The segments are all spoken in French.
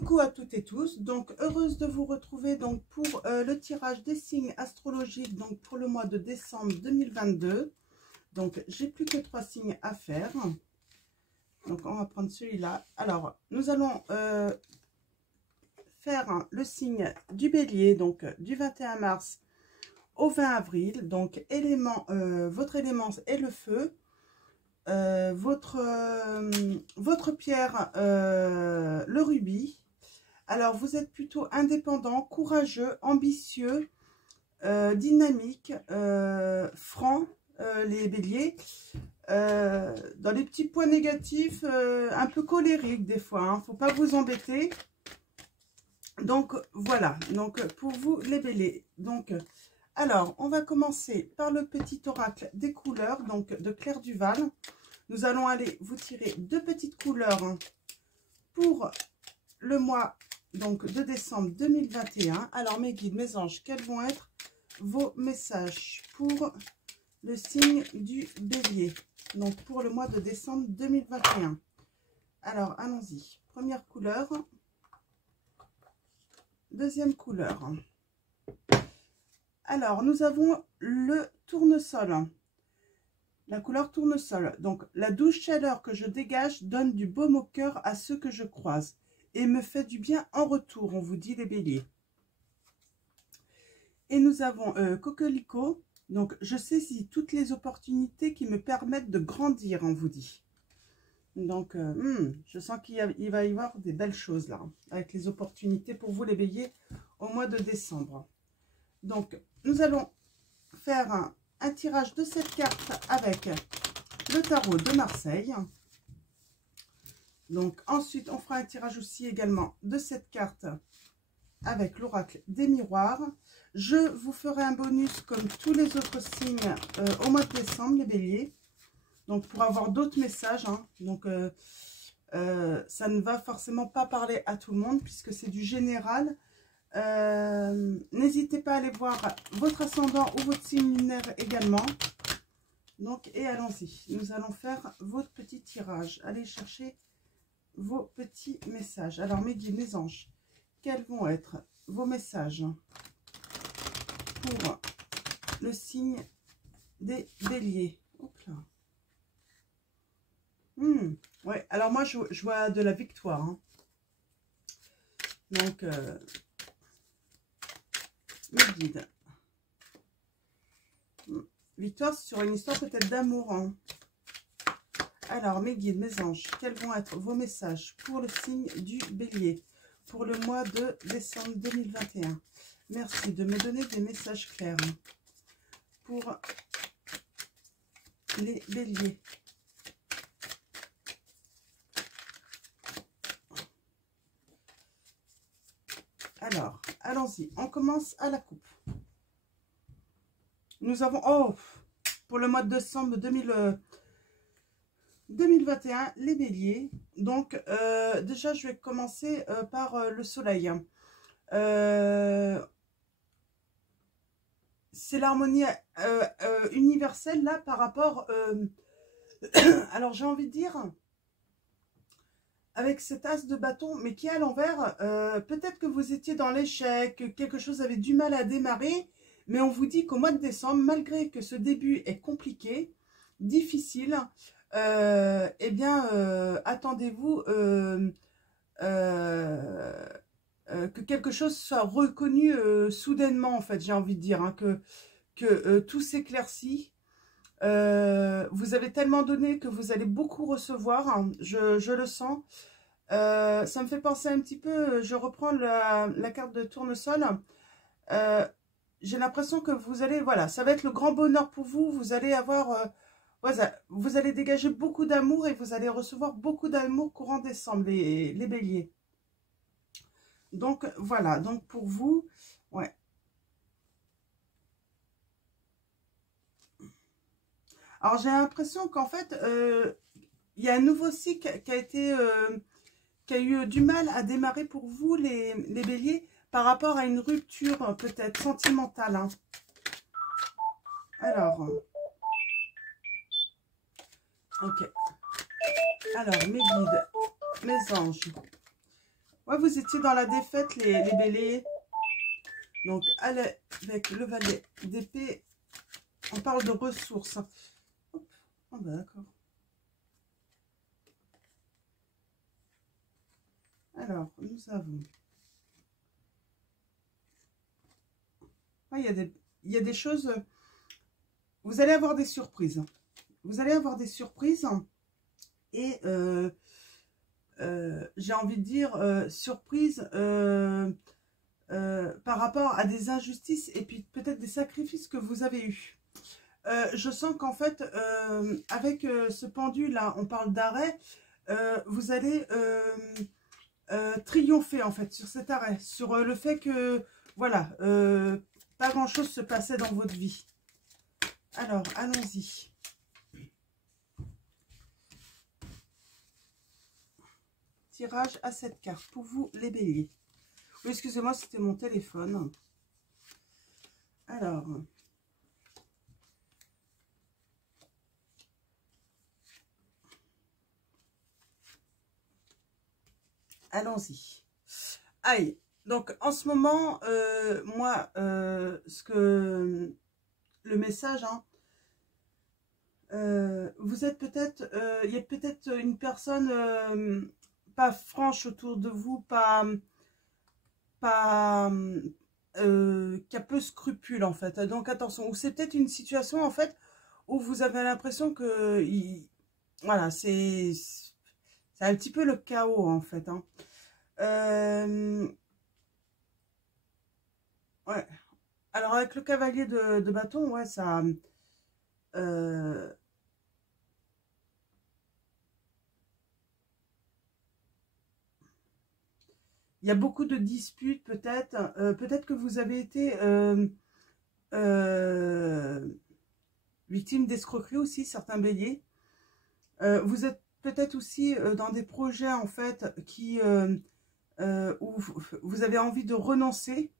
coucou à toutes et tous, donc heureuse de vous retrouver donc pour le tirage des signes astrologiques donc pour le mois de décembre 2022. Donc j'ai plus que 3 signes à faire, donc on va prendre celui-là. Alors nous allons faire le signe du bélier, donc du 21 mars au 20 avril, donc élément, votre élément est le feu. Votre pierre, le rubis. Alors, vous êtes plutôt indépendant, courageux, ambitieux, dynamique, franc, les béliers. Dans les petits points négatifs, un peu colérique des fois, hein, faut pas vous embêter. Donc, voilà. Donc, pour vous, les béliers. Donc, alors, on va commencer par le petit oracle des couleurs, donc de Claire Duval. Nous allons aller vous tirer 2 petites couleurs pour le mois donc de décembre 2021. Alors, mes guides, mes anges, quels vont être vos messages pour le signe du bélier, donc pour le mois de décembre 2021? Alors, allons-y. Première couleur. Deuxième couleur. Alors, nous avons le tournesol. La couleur tournesol. Donc, la douce chaleur que je dégage donne du baume au cœur à ceux que je croise et me fait du bien en retour, on vous dit les béliers. Et nous avons coquelicot. Donc, je saisis toutes les opportunités qui me permettent de grandir, on vous dit. Donc, je sens qu'il va y avoir des belles choses là, avec les opportunités pour vous les béliers au mois de décembre. Donc, nous allons faire un tirage de cette carte avec le tarot de Marseille. Donc, ensuite, on fera un tirage aussi également de cette carte avec l'oracle des miroirs. Je vous ferai un bonus comme tous les autres signes au mois de décembre, les béliers. Donc, pour avoir d'autres messages. Hein. Donc, ça ne va forcément pas parler à tout le monde puisque c'est du général. N'hésitez pas à aller voir votre ascendant ou votre signe lunaire également. Donc, et allons-y. Nous allons faire votre petit tirage. Allez chercher vos petits messages. Alors, mes guides, mes anges, quels vont être vos messages pour le signe des béliers? Hop là. Ouais, alors moi, je vois de la victoire. Hein. Donc, mes guides. Victoire sur une histoire peut-être d'amour. Hein. Alors, mes guides, mes anges, quels vont être vos messages pour le signe du bélier pour le mois de décembre 2021? Merci de me donner des messages clairs pour les béliers. Alors, allons-y. On commence à la coupe. Nous avons, pour le mois de décembre 2021, les béliers. Donc, déjà, je vais commencer par le soleil. C'est l'harmonie universelle, là, par rapport... alors, j'ai envie de dire... avec cet as de bâton, mais qui est à l'envers, peut-être que vous étiez dans l'échec, que quelque chose avait du mal à démarrer, mais on vous dit qu'au mois de décembre, malgré que ce début est compliqué, difficile, eh bien, attendez-vous que quelque chose soit reconnu soudainement, en fait, j'ai envie de dire, hein, que tout s'éclaircit. Vous avez tellement donné que vous allez beaucoup recevoir, hein, je le sens. Ça me fait penser un petit peu, je reprends la carte de tournesol. J'ai l'impression que vous allez, voilà, ça va être le grand bonheur pour vous. Vous allez avoir, voilà, vous allez dégager beaucoup d'amour et vous allez recevoir beaucoup d'amour courant décembre, les béliers. Donc, voilà, donc pour vous, ouais. Alors, j'ai l'impression qu'en fait, il y a un nouveau cycle qui a eu du mal à démarrer pour vous, les béliers, par rapport à une rupture peut-être sentimentale. Hein. Alors, ok. Alors, mes guides, mes anges, Ouais, vous étiez dans la défaite, les béliers. Donc, avec le valet d'épée, on parle de ressources. Hop. Oh, bah, d'accord. Alors, nous avons... Ah, il y a des choses... Vous allez avoir des surprises. Vous allez avoir des surprises. Et j'ai envie de dire surprises par rapport à des injustices et puis peut-être des sacrifices que vous avez eus. Je sens qu'en fait, avec ce pendule-là, on parle d'arrêt, vous allez triompher en fait sur cet arrêt, sur le fait que, voilà, pas grand-chose se passait dans votre vie. Alors, allons-y. Tirage à 7 cartes pour vous, les béliers. Oui, excusez-moi, c'était mon téléphone. Alors... allons-y. Aïe. Donc, en ce moment, moi, le message, hein, vous êtes peut-être, il y a peut-être une personne pas franche autour de vous, qui a peu scrupule, en fait. Donc, attention. Ou c'est peut-être une situation, en fait, où vous avez l'impression que, voilà, c'est un petit peu le chaos, en fait, hein. Ouais. Alors, avec le cavalier de bâton, ouais, ça... il y a beaucoup de disputes, peut-être. Peut-être que vous avez été victime d'escroquerie aussi, certains béliers. Vous êtes peut-être aussi dans des projets, en fait, où vous avez envie de renoncer.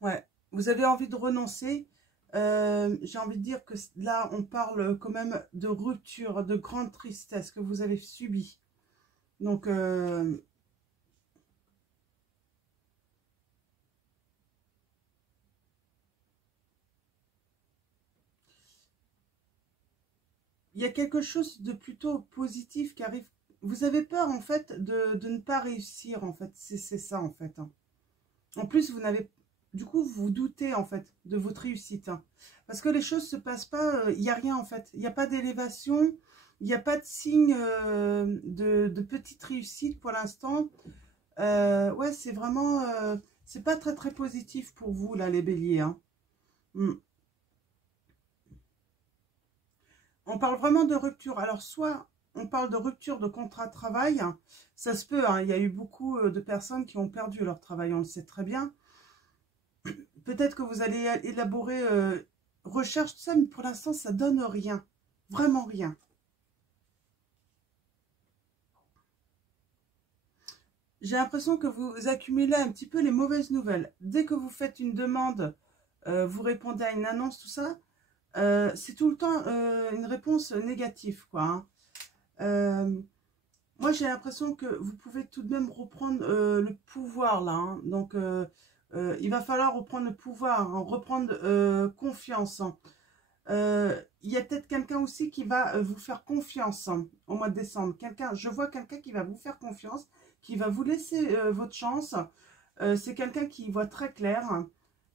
Ouais, vous avez envie de renoncer. J'ai envie de dire que là, on parle quand même de rupture, de grande tristesse que vous avez subie. Donc, il y a quelque chose de plutôt positif qui arrive. Vous avez peur, en fait, de ne pas réussir, en fait. C'est ça, en fait, hein. En plus, vous n'avez... Du coup, vous doutez, en fait, de votre réussite, hein. Parce que les choses ne se passent pas... Il n'y a rien, en fait. Il n'y a pas d'élévation. Il n'y a pas de signe de petite réussite pour l'instant. Ouais, c'est vraiment... c'est pas très, très positif pour vous, là, les béliers, hein. On parle vraiment de rupture. Alors, soit on parle de rupture de contrat de travail. Ça se peut, hein. Il y a eu beaucoup de personnes qui ont perdu leur travail, on le sait très bien. Peut-être que vous allez élaborer recherche, tout ça, mais pour l'instant, ça donne rien. Vraiment rien. J'ai l'impression que vous accumulez un petit peu les mauvaises nouvelles. Dès que vous faites une demande, vous répondez à une annonce, tout ça, c'est tout le temps une réponse négative, quoi, hein. Moi, j'ai l'impression que vous pouvez tout de même reprendre le pouvoir, là, hein. Donc, il va falloir reprendre le pouvoir, hein, reprendre confiance, hein. Il y a peut-être quelqu'un aussi qui va vous faire confiance, hein, au mois de décembre. Je vois quelqu'un qui va vous faire confiance, qui va vous laisser votre chance. C'est quelqu'un qui voit très clair.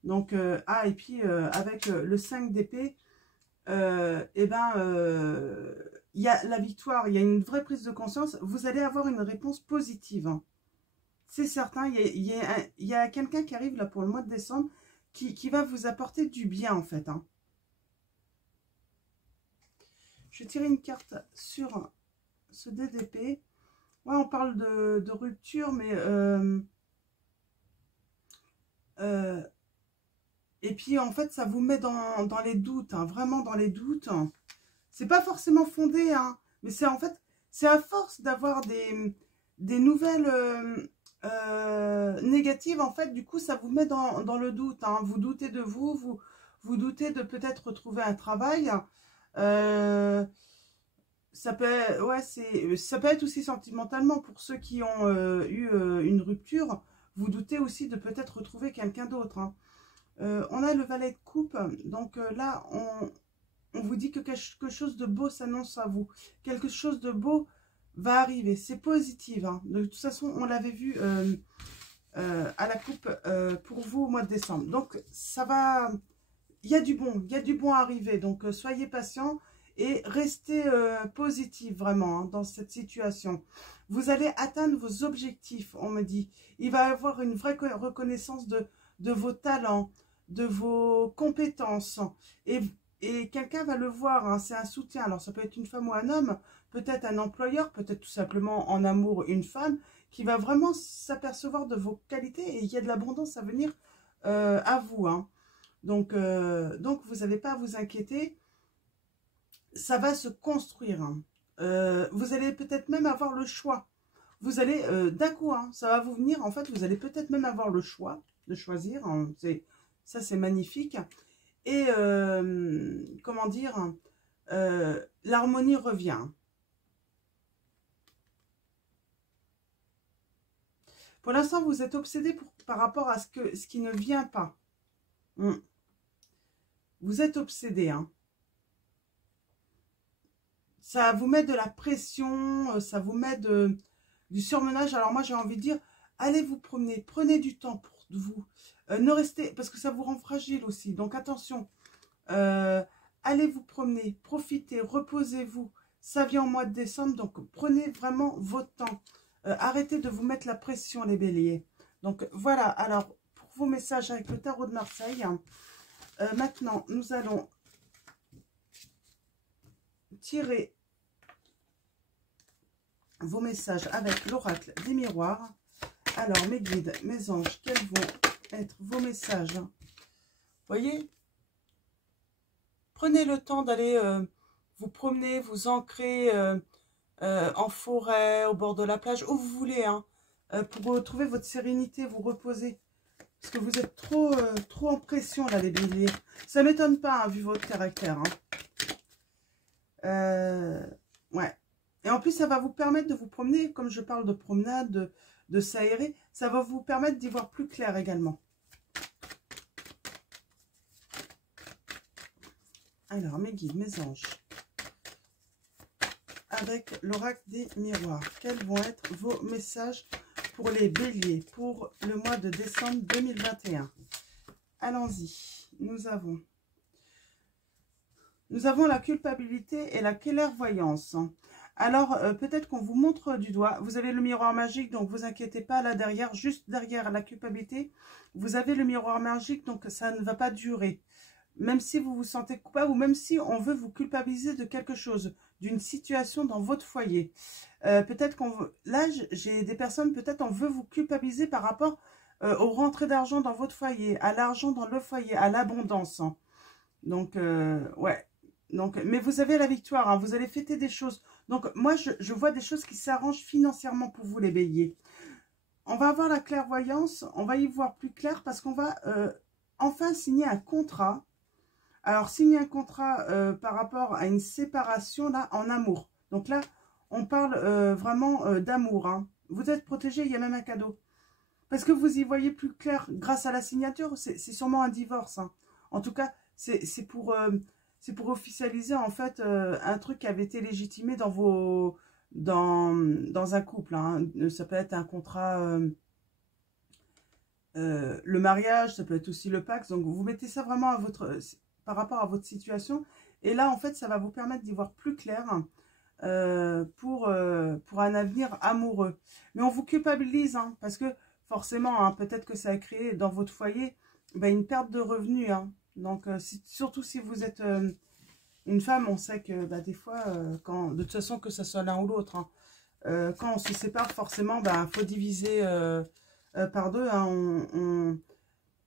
Donc, et puis avec le 5 d'épée, eh ben, il y a la victoire, il y a une vraie prise de conscience. Vous allez avoir une réponse positive, hein. C'est certain, il y a quelqu'un qui arrive là pour le mois de décembre qui va vous apporter du bien, en fait, hein. Je vais tirer une carte sur ce dé d'épée. Ouais, on parle de rupture, mais... et puis, en fait, ça vous met dans les doutes, hein, vraiment dans les doutes. C'est pas forcément fondé, hein, mais c'est en fait, c'est à force d'avoir des nouvelles négatives, en fait, du coup, ça vous met dans le doute, hein. Vous doutez de vous doutez de peut-être retrouver un travail. ça peut, ouais, ça peut être aussi sentimentalement pour ceux qui ont eu une rupture. Vous doutez aussi de peut-être retrouver quelqu'un d'autre. Hein. On a le valet de coupe, donc là, on vous dit que quelque chose de beau s'annonce à vous. Quelque chose de beau va arriver. C'est positif. Hein. De toute façon, on l'avait vu à la coupe pour vous au mois de décembre. Donc, ça va... Il y a du bon à arriver. Donc, soyez patient et restez positif vraiment hein, dans cette situation. Vous allez atteindre vos objectifs, on me dit. Il va y avoir une vraie reconnaissance de vos talents, de vos compétences. Et quelqu'un va le voir, hein, c'est un soutien. Alors, ça peut être une femme ou un homme, peut-être un employeur, peut-être tout simplement en amour une femme, qui va vraiment s'apercevoir de vos qualités. Et il y a de l'abondance à venir à vous. Hein. Donc, vous n'avez pas à vous inquiéter. Ça va se construire. Hein. Vous allez peut-être même avoir le choix. Vous allez, d'un coup, hein, ça va vous venir. En fait, vous allez peut-être même avoir le choix de choisir. Hein. Ça, c'est magnifique. Et, comment dire, l'harmonie revient. Pour l'instant, vous êtes obsédé par rapport à ce qui ne vient pas. Vous êtes obsédé. Hein. Ça vous met de la pression, ça vous met du surmenage. Alors moi, j'ai envie de dire, allez vous promener, prenez du temps pour vous. Ne restez, parce que ça vous rend fragile aussi. Donc attention, allez vous promener, profitez, reposez-vous. Ça vient au mois de décembre, donc prenez vraiment votre temps. Arrêtez de vous mettre la pression, les béliers. Donc voilà, alors pour vos messages avec le tarot de Marseille, maintenant nous allons tirer vos messages avec l'oracle des miroirs. Alors mes guides, mes anges, quels vont être vos messages? Voyez, prenez le temps d'aller vous promener, vous ancrer en forêt, au bord de la plage, où vous voulez, hein, pour retrouver votre sérénité, vous reposer. Parce que vous êtes trop en pression, là, les béliers. Ça ne m'étonne pas, hein, vu votre caractère. Hein. Ouais. Et en plus, ça va vous permettre de vous promener, comme je parle de promenade, de s'aérer, ça va vous permettre d'y voir plus clair également. Alors, mes guides, mes anges, avec l'oracle des miroirs, quels vont être vos messages pour les béliers pour le mois de décembre 2021? Allons-y. Nous avons la culpabilité et la clairvoyance. Alors, peut-être qu'on vous montre du doigt. Vous avez le miroir magique, donc vous inquiétez pas. Là, derrière, juste derrière la culpabilité, vous avez le miroir magique, donc ça ne va pas durer. Même si vous vous sentez coupable ou même si on veut vous culpabiliser de quelque chose, d'une situation dans votre foyer. Peut-être qu'on veut... Là, j'ai des personnes, peut-être on veut vous culpabiliser par rapport aux rentrées d'argent dans votre foyer, à l'argent dans le foyer, à l'abondance. Hein. Donc, ouais. Donc, mais vous avez la victoire, hein, vous allez fêter des choses. Donc, moi, je vois des choses qui s'arrangent financièrement pour vous, les béliers. On va avoir la clairvoyance, on va y voir plus clair parce qu'on va enfin signer un contrat. Alors, signer un contrat par rapport à une séparation, là, en amour. Donc là, on parle vraiment d'amour. Hein. Vous êtes protégé, il y a même un cadeau. Parce que vous y voyez plus clair grâce à la signature, c'est sûrement un divorce. Hein. En tout cas, c'est pour officialiser en fait un truc qui avait été légitimé dans un couple. Hein. Ça peut être un contrat, le mariage, ça peut être aussi le Pacs. Donc vous mettez ça vraiment par rapport à votre situation. Et là, en fait, ça va vous permettre d'y voir plus clair pour un avenir amoureux. Mais on vous culpabilise, hein, parce que forcément, hein, peut-être que ça a créé dans votre foyer une perte de revenus. Hein. Donc, surtout si vous êtes une femme, on sait que des fois, de toute façon, que ce soit l'un ou l'autre, hein, quand on se sépare, forcément, il faut diviser par deux. Hein,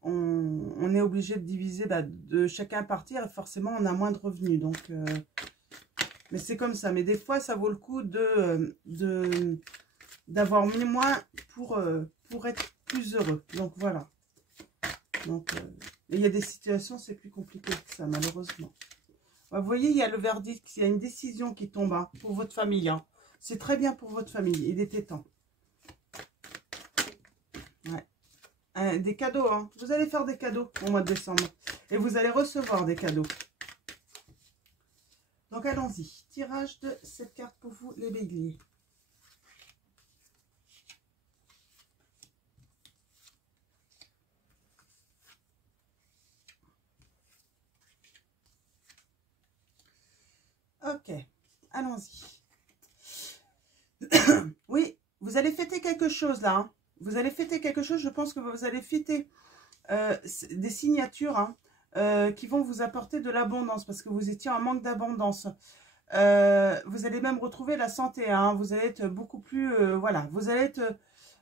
on est obligé de diviser, de chacun partir, et forcément, on a moins de revenus. Donc, mais c'est comme ça. Mais des fois, ça vaut le coup d'avoir mis moins pour être plus heureux. Donc, voilà. Donc, il y a des situations, c'est plus compliqué que ça, malheureusement. Vous voyez, il y a le verdict, il y a une décision qui tombe hein, pour votre famille. Hein. C'est très bien pour votre famille. Il était temps. Ouais. Des cadeaux. Hein. Vous allez faire des cadeaux au mois de décembre. Et vous allez recevoir des cadeaux. Donc, allons-y. Tirage de cette carte pour vous, les béliers. Ok, allons-y. Oui, vous allez fêter quelque chose là. Hein. Vous allez fêter quelque chose. Je pense que vous allez fêter des signatures hein, qui vont vous apporter de l'abondance parce que vous étiez en manque d'abondance. Vous allez même retrouver la santé. Hein. Vous allez être beaucoup plus... voilà, vous allez être...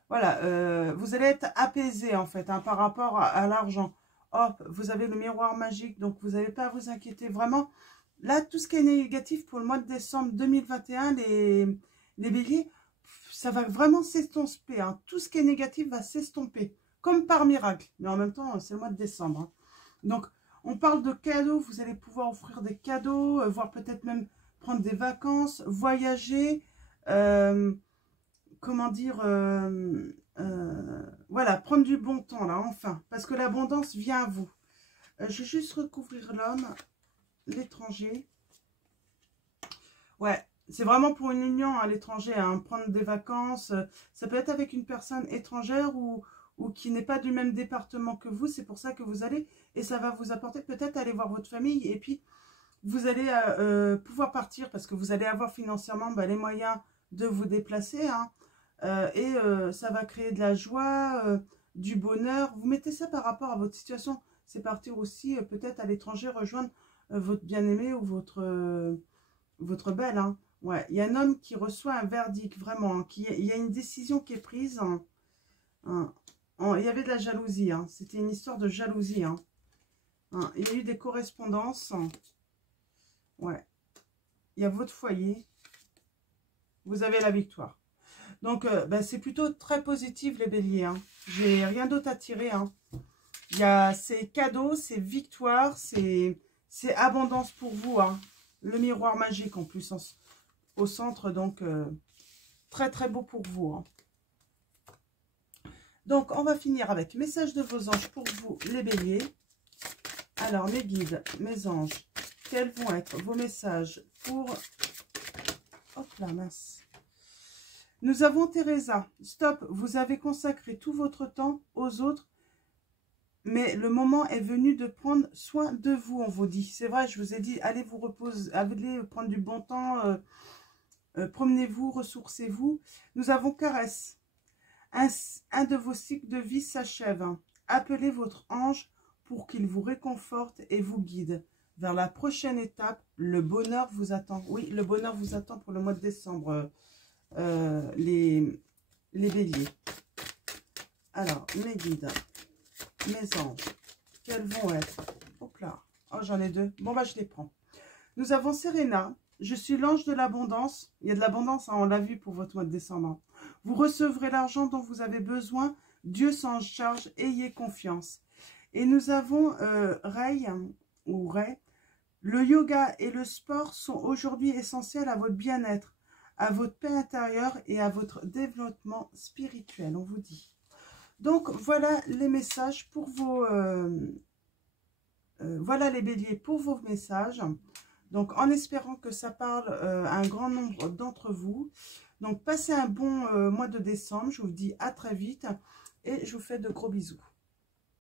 vous allez être apaisé en fait hein, par rapport à l'argent. Hop, vous avez le miroir magique, donc vous n'avez pas à vous inquiéter. Vraiment, là, tout ce qui est négatif pour le mois de décembre 2021, les béliers, ça va vraiment s'estomper. Hein. Tout ce qui est négatif va s'estomper, comme par miracle. Mais en même temps, c'est le mois de décembre. Hein. Donc, on parle de cadeaux. Vous allez pouvoir offrir des cadeaux, voire peut-être même prendre des vacances, voyager. Comment dire, voilà, prendre du bon temps là, enfin, parce que l'abondance vient à vous. Je vais juste recouvrir l'homme, l'étranger. Ouais, c'est vraiment pour une union à l'étranger, hein, prendre des vacances. Ça peut être avec une personne étrangère ou qui n'est pas du même département que vous. C'est pour ça que vous allez, et ça va vous apporter peut-être aller voir votre famille. Et puis, vous allez pouvoir partir parce que vous allez avoir financièrement les moyens de vous déplacer, hein. Ça va créer de la joie, du bonheur. Vous mettez ça par rapport à votre situation. C'est partir aussi peut-être à l'étranger rejoindre votre bien-aimé ou votre belle. Hein. Ouais, il y a un homme qui reçoit un verdict, vraiment. Hein, il y a une décision qui est prise. Hein. Il y avait de la jalousie. Hein. C'était une histoire de jalousie. Hein. Il y a eu des correspondances. Ouais. Il y a votre foyer. Vous avez la victoire. Donc, c'est plutôt très positif, les béliers. Hein. J'ai rien d'autre à tirer. Hein. Il y a ces cadeaux, ces victoires, c'est abondance pour vous. Hein. Le miroir magique, en plus, au centre. Donc, très, très beau pour vous. Hein. Donc, on va finir avec message de vos anges pour vous, les béliers. Alors, mes guides, mes anges, quels vont être vos messages pour... Hop là, mince. Nous avons Teresa. Stop, vous avez consacré tout votre temps aux autres, mais le moment est venu de prendre soin de vous, on vous dit. C'est vrai, je vous ai dit, allez vous reposer, allez prendre du bon temps, promenez-vous, ressourcez-vous. Nous avons Caresse. Un de vos cycles de vie s'achève. Appelez votre ange pour qu'il vous réconforte et vous guide vers la prochaine étape. Le bonheur vous attend. Oui, le bonheur vous attend pour le mois de décembre. Les béliers. Alors, mes guides, mes anges, quels vont être? Hop là. Oh, j'en ai deux. Bon, je les prends. Nous avons Serena. Je suis l'ange de l'abondance. Il y a de l'abondance, hein, on l'a vu pour votre mois de décembre. Vous recevrez l'argent dont vous avez besoin. Dieu s'en charge. Ayez confiance. Et nous avons Ray, ou Ray. Le yoga et le sport sont aujourd'hui essentiels à votre bien-être, à votre paix intérieure et à votre développement spirituel, on vous dit. Donc, voilà les messages pour vos... voilà les béliers pour vos messages. Donc, en espérant que ça parle à un grand nombre d'entre vous. Donc, passez un bon mois de décembre. Je vous dis à très vite et je vous fais de gros bisous.